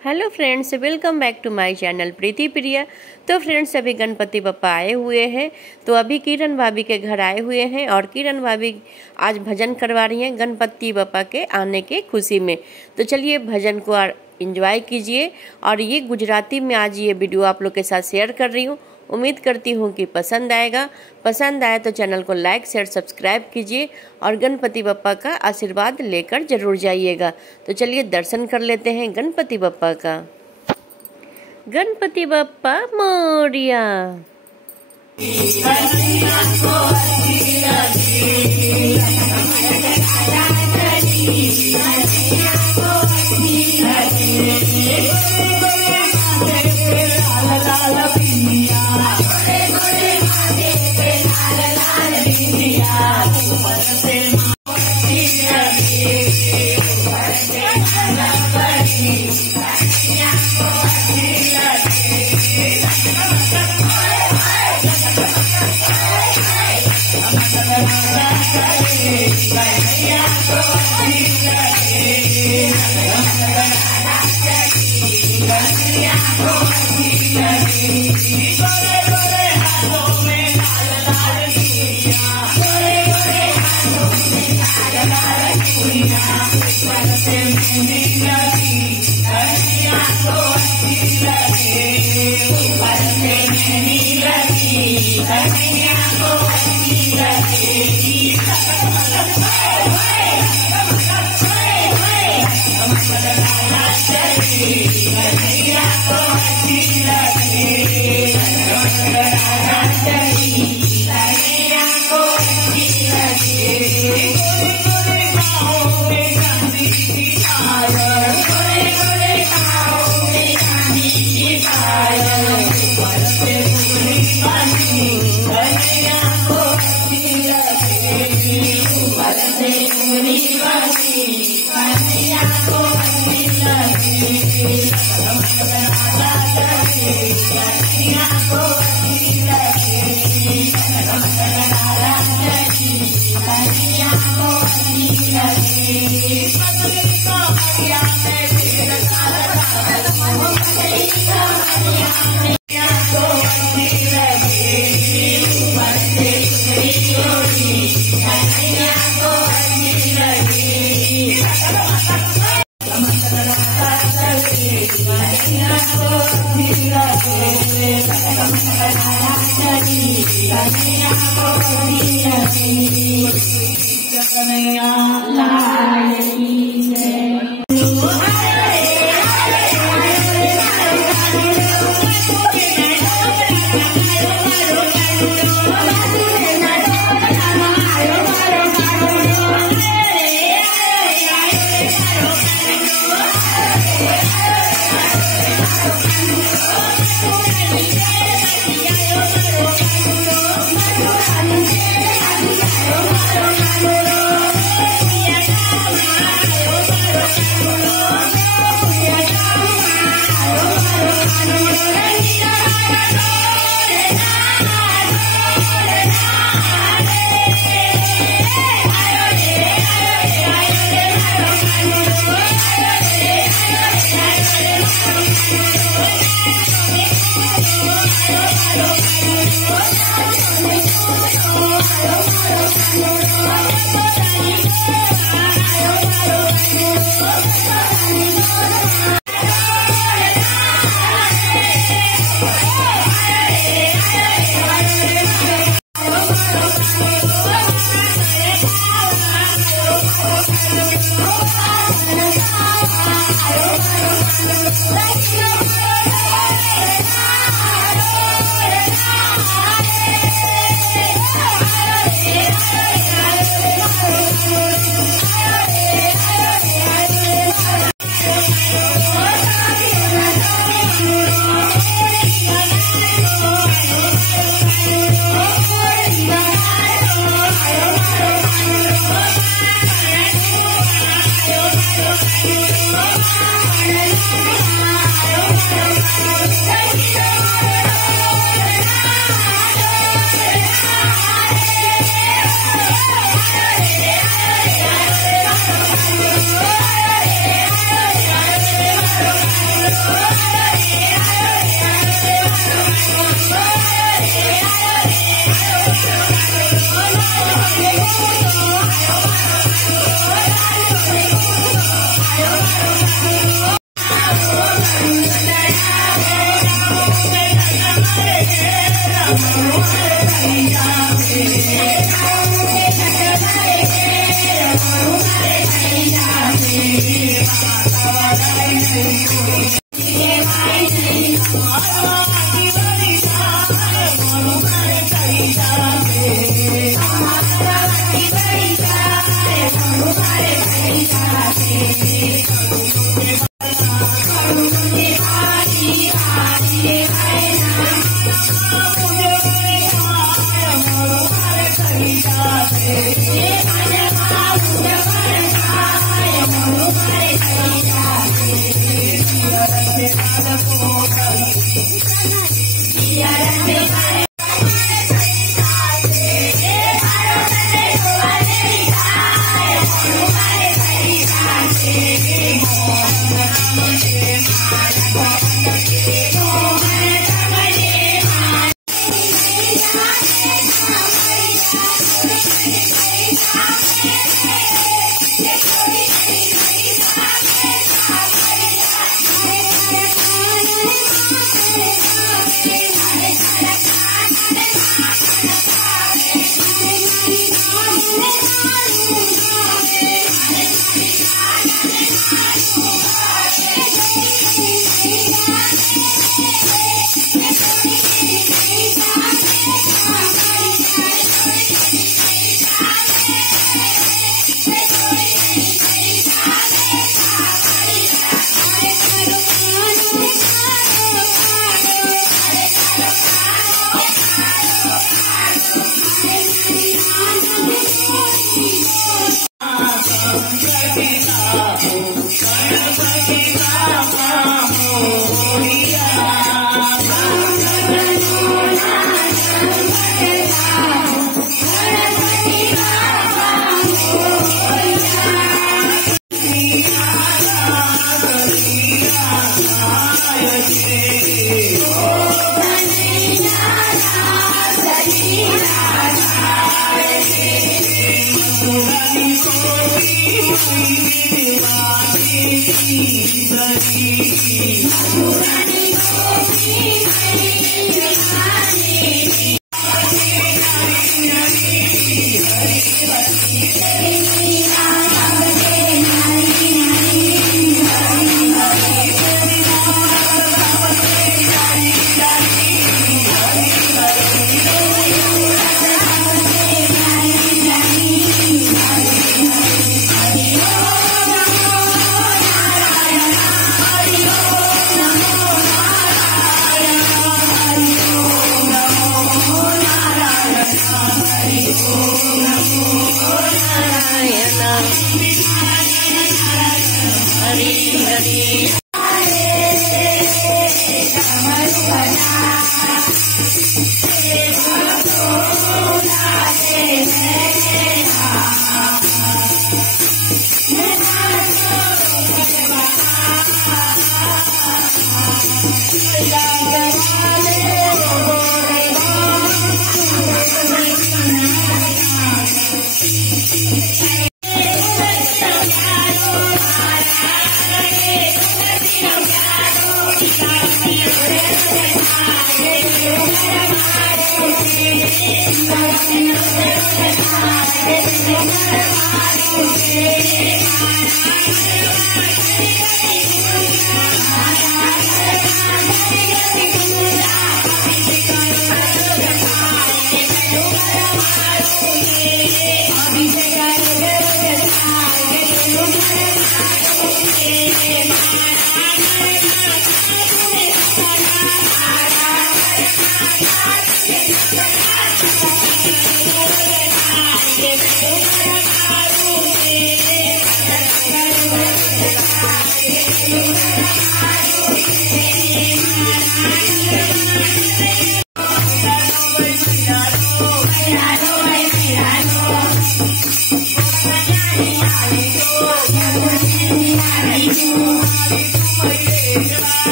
Hello friends, welcome back to my channel Preeti Priya. तो friends, अभी गणपति बप्पा आए हुए हैं, तो अभी किरण भाभी के घर आए हुए हैं और किरण भाभी आज भजन करवा रही हैं गणपति बप्पा के आने के खुशी में। तो चलिए भजन को एंजॉय कीजिए। और ये गुजराती में आज ये वीडियो आप लोग के साथ शेयर कर रही हूँ। उम्मीद करती हूँ कि पसंद आएगा। पसंद आए तो चैनल को लाइक शेयर सब्सक्राइब कीजिए और गणपति बप्पा का आशीर्वाद लेकर जरूर जाइएगा। तो चलिए दर्शन कर लेते हैं गणपति बप्पा का। गणपति बप्पा मोरिया।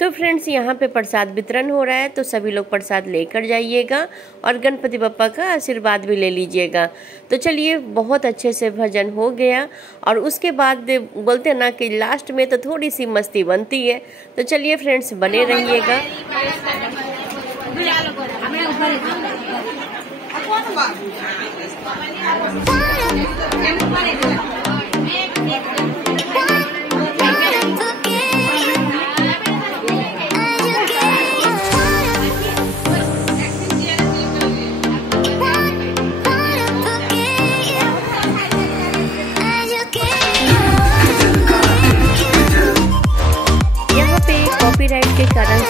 तो फ्रेंड्स यहाँ पे प्रसाद वितरण हो रहा है, तो सभी लोग प्रसाद लेकर जाइएगा और गणपति बप्पा का आशीर्वाद भी ले लीजिएगा। तो चलिए, बहुत अच्छे से भजन हो गया और उसके बाद बोलते हैं ना कि लास्ट में तो थोड़ी सी मस्ती बनती है। तो चलिए फ्रेंड्स, बने रहिएगा। कॉपीराइट के कारण